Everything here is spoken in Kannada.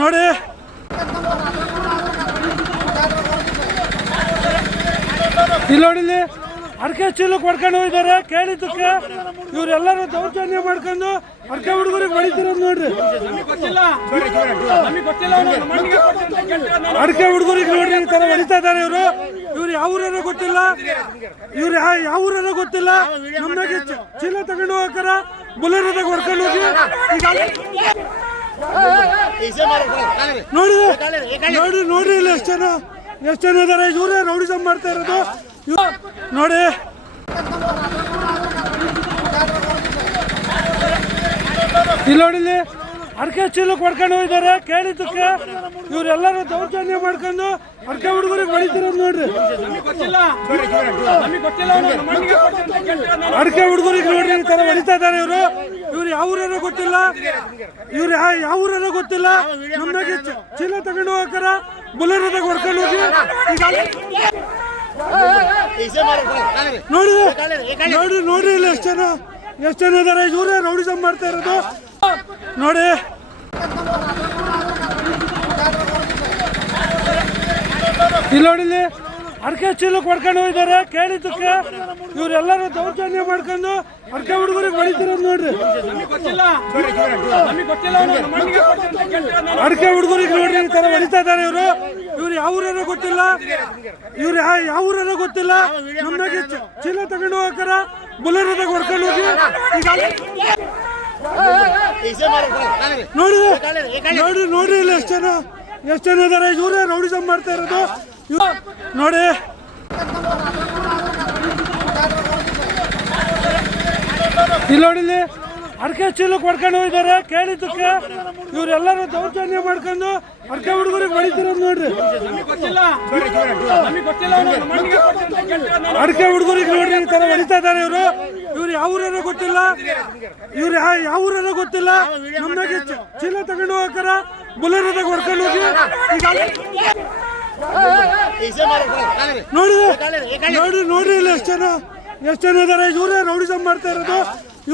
ನೋಡಿ ಇಲ್ಲಿ ನೋಡಿಲ್ಲಿ ಅರ್ಕೆ ಚೀಲಕ್ಕೆ ಹೊಡ್ಕೊಂಡು ಹೋಗಿದ್ದಾರೆ ಕೇಳಿದ್ದಕ್ಕೆ ಇವರೆಲ್ಲರೂ ದೌರ್ಜನ್ಯ ಮಾಡ್ಕೊಂಡು ಅರ್ಕೆ ಹುಡುಗರಿಗೆ ಹೊಡಿತಿರೋದು ನೋಡ್ರಿ. ಅರ್ಕೆ ಹುಡುಗರಿಗೆ ನೋಡ್ರಿ ಈ ತರ ಹೊಡಿತಾ ಇದ್ದಾರೆ ಇವರು. ಇವ್ರು ಯಾವ ಊರನ್ನ ಗೊತ್ತಿಲ್ಲ, ಇವ್ರು ಯಾವ ಊರನ್ನ ಗೊತ್ತಿಲ್ಲ. ನಮ್ದಾಗೆ ಚೀಲ ತಗೊಂಡು ಹೋಗ್ತಾರ, ಬುಲೆರೋದಾಗ ಹೊಡ್ಕೊಂಡು ಹೋಗಿ ನೋಡಿ ನೋಡ್ರಿ ಇಲ್ಲ ಎಷ್ಟು ಜನ ಇದಾರೆ. ಇವರೇ ರೌಡಿಸಮ್ ಮಾಡ್ತಾ ಇರೋದು ನೋಡಿ. ಇಲ್ಲಿ ನೋಡಿಲ್ಲಿ ಅರ್ಕೆ ಚೀಲಕ್ಕೆ ಹೊಡ್ಕೊಂಡು ಹೋಗಿದ್ದಾರೆ ಕೇಳಿದ್ದಕ್ಕೆ ಇವರೆಲ್ಲರೂ ದೌರ್ಜನ್ಯ ಮಾಡ್ಕೊಂಡು ಅರ್ಕೆ ಹುಡುಗರಿಗೆ ಹೊಡಿತಿರೋದು ನೋಡ್ರಿ. ಅರ್ಕೆ ಹುಡುಗರಿಗೆ ನೋಡ್ರಿ ಈ ತರ ಹೊಡಿತಾ ಇದ್ದಾರೆ ಇವರು. ಇವ್ರು ಯಾವ ಊರನ್ನ ಗೊತ್ತಿಲ್ಲ, ಇವ್ರು ಯಾವ ಊರನ್ನ ಗೊತ್ತಿಲ್ಲ. ನಮ್ದಾಗೆ ಚೀಲ ತಗೊಂಡು ಹೋಗ್ತಾರ, ಬುಲೆರೋದಾಗ ಹೊಡ್ಕೊಂಡು ಹೋಗಿ ನೋಡಿ ಇಲ್ಲ ಎಷ್ಟು ಜನ ಇದಾರೆ. ಇವರೇ ರೌಡಿಸಮ್ ಮಾಡ್ತಾ ಇರೋದು ನೋಡಿ. ಇಲ್ಲಿ ನೋಡಿಲ್ಲಿ ಅರ್ಕೆ ಚೀಲಕ್ಕೆ ಹೊಡ್ಕೊಂಡು ಹೋಗಿದ್ದಾರೆ ಕೇಳಿದ್ದಕ್ಕೆ ಇವರೆಲ್ಲರೂ ದೌರ್ಜನ್ಯ ಮಾಡ್ಕೊಂಡು ಅರ್ಕೆ ಹುಡುಗರಿಗೆ ಹೊಡಿತಿರೋದು ನೋಡ್ರಿ. ಅರ್ಕೆ ಹುಡುಗರಿಗೆ ನೋಡ್ರಿ ಈ ತರ ಹೊಡಿತಾ ಇದ್ದಾರೆ ಇವರು. ಇವ್ರು ಯಾವ ಊರನ್ನ ಗೊತ್ತಿಲ್ಲ, ಇವ್ರು ಯಾವ ಊರನ್ನ ಗೊತ್ತಿಲ್ಲ. ನಮ್ದಾಗೆ ಚೀಲ ತಗೊಂಡು ಹೋಗ್ತಾರ, ಬುಲೆರೋದಾಗ ಹೊಡ್ಕೊಂಡು ಹೋಗಿ ನೋಡಿ ಇಲ್ಲ ಎಷ್ಟು ಜನ ಇದಾರೆ. ಇವರೇ ರೌಡಿಸಮ್ ಮಾಡ್ತಾ ಇರೋದು ನೋಡಿ. ಇಲ್ಲಿ ನೋಡಿಲ್ಲಿ ಅರ್ಕೆ ಚೀಲಕ್ಕೆ ಹೊಡ್ಕೊಂಡು ಹೋಗಿದ್ದಾರೆ ಕೇಳಿದ್ದಕ್ಕೆ ಇವರೆಲ್ಲರೂ ದೌರ್ಜನ್ಯ ಮಾಡ್ಕೊಂಡು ಅರ್ಕೆ ಹುಡುಗರಿಗೆ ಹೊಡಿತಿರೋದು ನೋಡ್ರಿ. ಅರ್ಕೆ ಹುಡುಗರಿಗೆ ನೋಡ್ರಿ ಈ ತರ ಹೊಡಿತಾ ಇದ್ದಾರೆ ಇವರು. ಇವ್ರು ಯಾವ ಊರನ್ನ ಗೊತ್ತಿಲ್ಲ, ಇವ್ರು ಯಾವ ಊರನ್ನ ಗೊತ್ತಿಲ್ಲ. ನಮ್ದಾಗೆ ಚೀಲ ತಗೊಂಡು ಹೋಗ್ತಾರ, ಬುಲೆರೋದಾಗ ಹೊಡ್ಕೊಂಡು ಹೋಗಿ ನೋಡಿ ಇಲ್ಲ ಎಷ್ಟು ಜನ ಇದಾರೆ. ಇವರೇ ರೌಡಿಸಮ್ ಮಾಡ್ತಾ ಇರೋದು